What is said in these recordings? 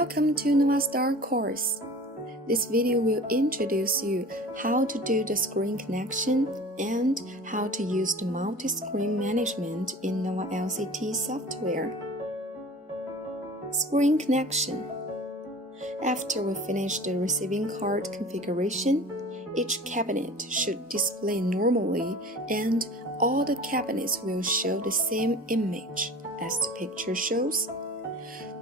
Welcome to Nova Star course. This video will introduce you how to do the screen connection and how to use the multi-screen management in Nova LCT software. Screen connection. After we finish the receiving card configuration, each cabinet should display normally and all the cabinets will show the same image as the picture shows.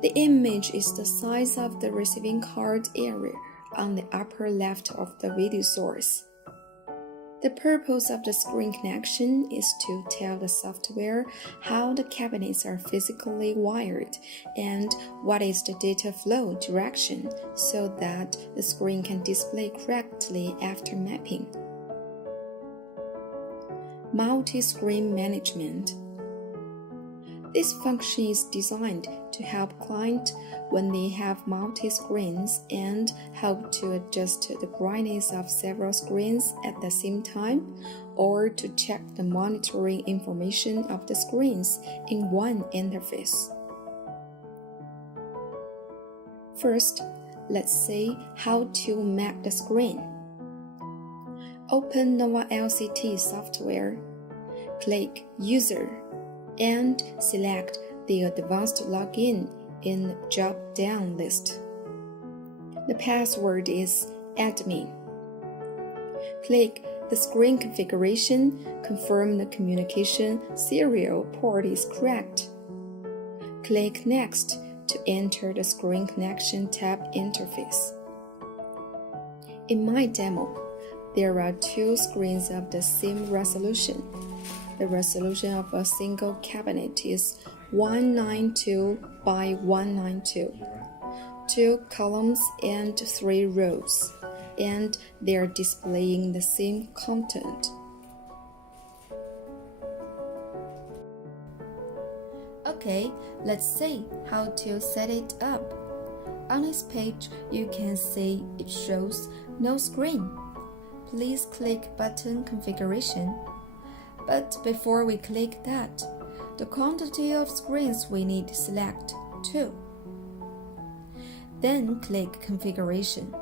The image is the size of the receiving card area on the upper left of the video source. The purpose of the screen connection is to tell the software how the cabinets are physically wired and what is the data flow direction so that the screen can display correctly after mapping. Multi-screen management. This function is designed to help clients when they have multi-screens and help to adjust the brightness of several screens at the same time, or to check the monitoring information of the screens in one interface. First, let's see how to map the screen. Open Nova LCT software, click User, and select the Advanced Login in the drop-down list. The password is admin. Click the screen configuration, confirm the communication serial port is correct. Click Next to enter the Screen Connection tab interface. In my demo, there are two screens of the same resolution. The resolution of a single cabinet is 192 by 192, 2 columns and 3 rows, and they are displaying the same content. Okay, let's see how to set it up. On this page, you can see it shows no screen. Please click button configuration. But before we click that, the quantity of screens we need to select 2. Then click Configuration.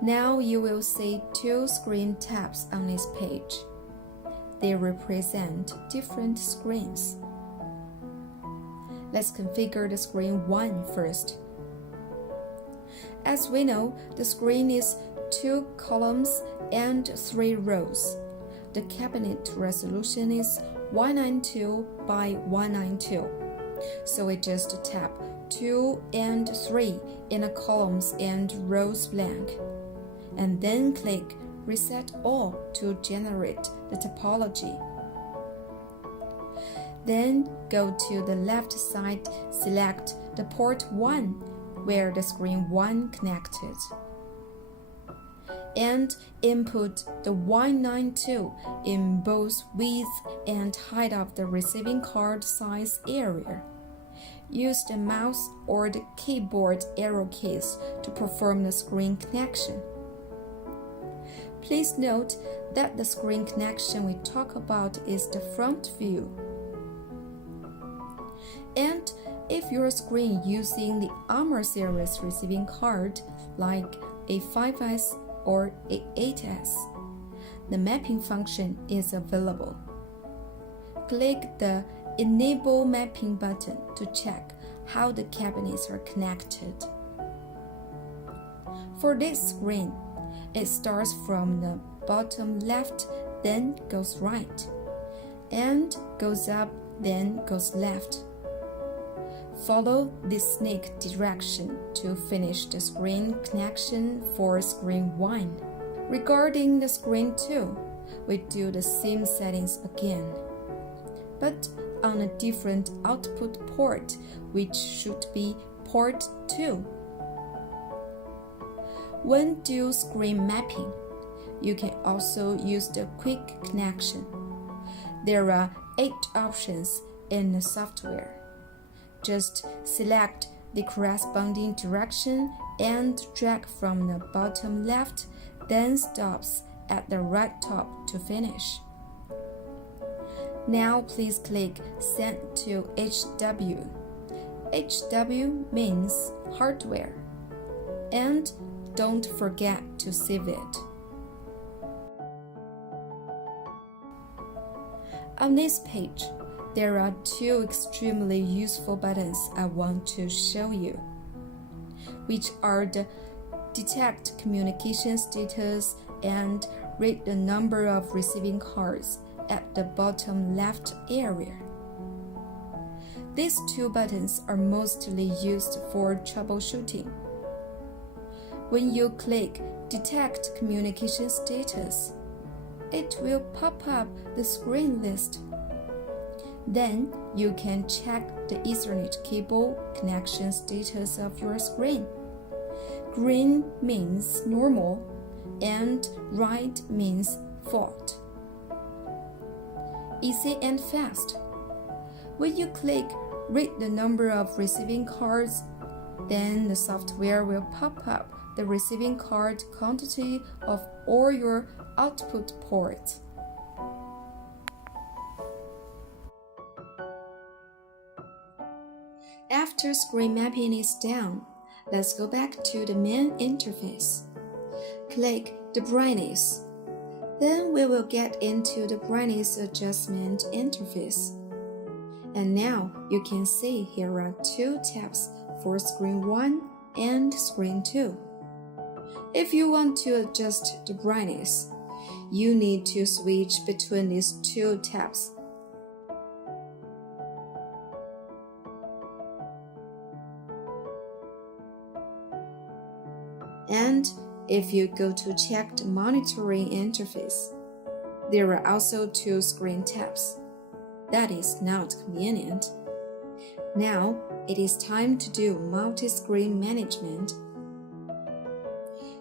Now you will see 2 screen tabs on this page. They represent different screens. Let's configure the screen 1 first. As we know, the screen is 2 columns and 3 rows. The cabinet resolution is 192 by 192. So we just tap 2 and 3 in the columns and rows blank, and then click Reset All to generate the topology. Then go to the left side, select the port 1 where the screen 1 connected, and input the 192 in both width and height of the receiving card size area. Use the mouse or the keyboard arrow keys to perform the screen connection. Please note that the screen connection we talk about is the front view. And if your screen using the Armor series receiving card like a 5S or A8S, the mapping function is available. Click the Enable Mapping button to check how the cabinets are connected. For this screen, it starts from the bottom left, then goes right, and goes up, then goes left. Follow this snake direction to finish the screen connection for screen 1. Regarding the screen 2, we do the same settings again, but on a different output port, which should be port 2. When do screen mapping, you can also use the quick connection. There are 8 options in the software. Just select the corresponding direction and drag from the bottom left, then stops at the right top to finish. Now please click Send to HW HW means hardware. And don't forget to save it. On this page, there are two extremely useful buttons I want to show you, which are the detect communication status and read the number of receiving cards at the bottom left area. These two buttons are mostly used for troubleshooting. When you click Detect Communication Status, it will pop up the screen list. Then you can check the Ethernet cable connection status of your screen. Green means normal and red means fault. Easy and fast. When you click Read the number of receiving cards, then the software will pop up the receiving card quantity of all your output ports. After screen mapping is done, let's go back to the main interface. Click the brightness. Then we will get into the brightness adjustment interface. And now you can see here are two tabs for screen 1 and screen 2. If you want to adjust the brightness, you need to switch between these two tabs. And if you go to check the monitoring interface, there are also two screen tabs. That is not convenient. Now it is time to do multi-screen management.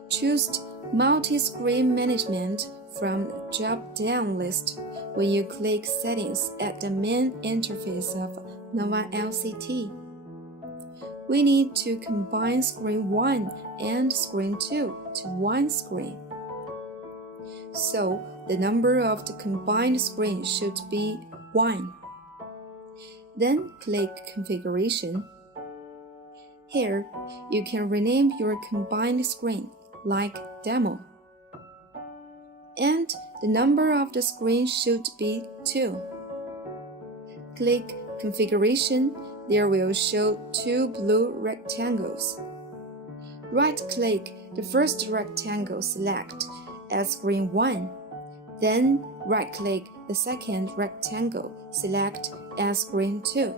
Choose multi-screen management from the drop-down list when you click Settings at the main interface of Nova LCT. We need to combine screen 1 and screen 2 to one screen. So the number of the combined screens should be 1. Then click Configuration. Here, you can rename your combined screen like Demo. And the number of the screens should be 2. Click Configuration. There will show two blue rectangles. Right-click the first rectangle, select as screen 1. Then right-click the second rectangle, select as screen 2.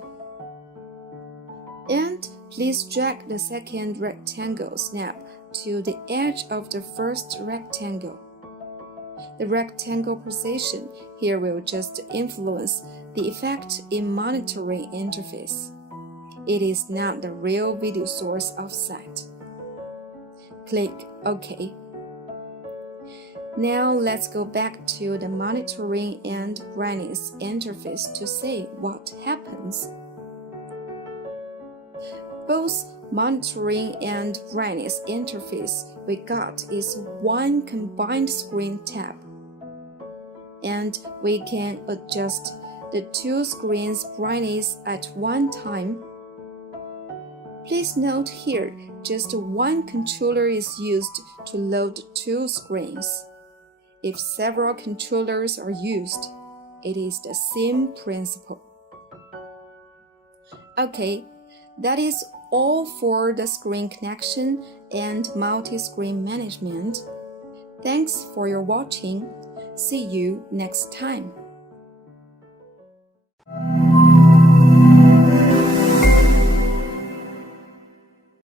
And please drag the second rectangle snap to the edge of the first rectangle. The rectangle position here will just influence the effect in monitoring interface. It is not the real video source of sight. Click OK. Now let's go back to the monitoring and brightness interface to see what happens. Both monitoring and brightness interface we got is one combined screen tab. And we can adjust the two screens' brightness at one time. Please note here, just one controller is used to load two screens. If several controllers are used, it is the same principle. Okay, that is all for the screen connection and multi-screen management. Thanks for your watching. See you next time.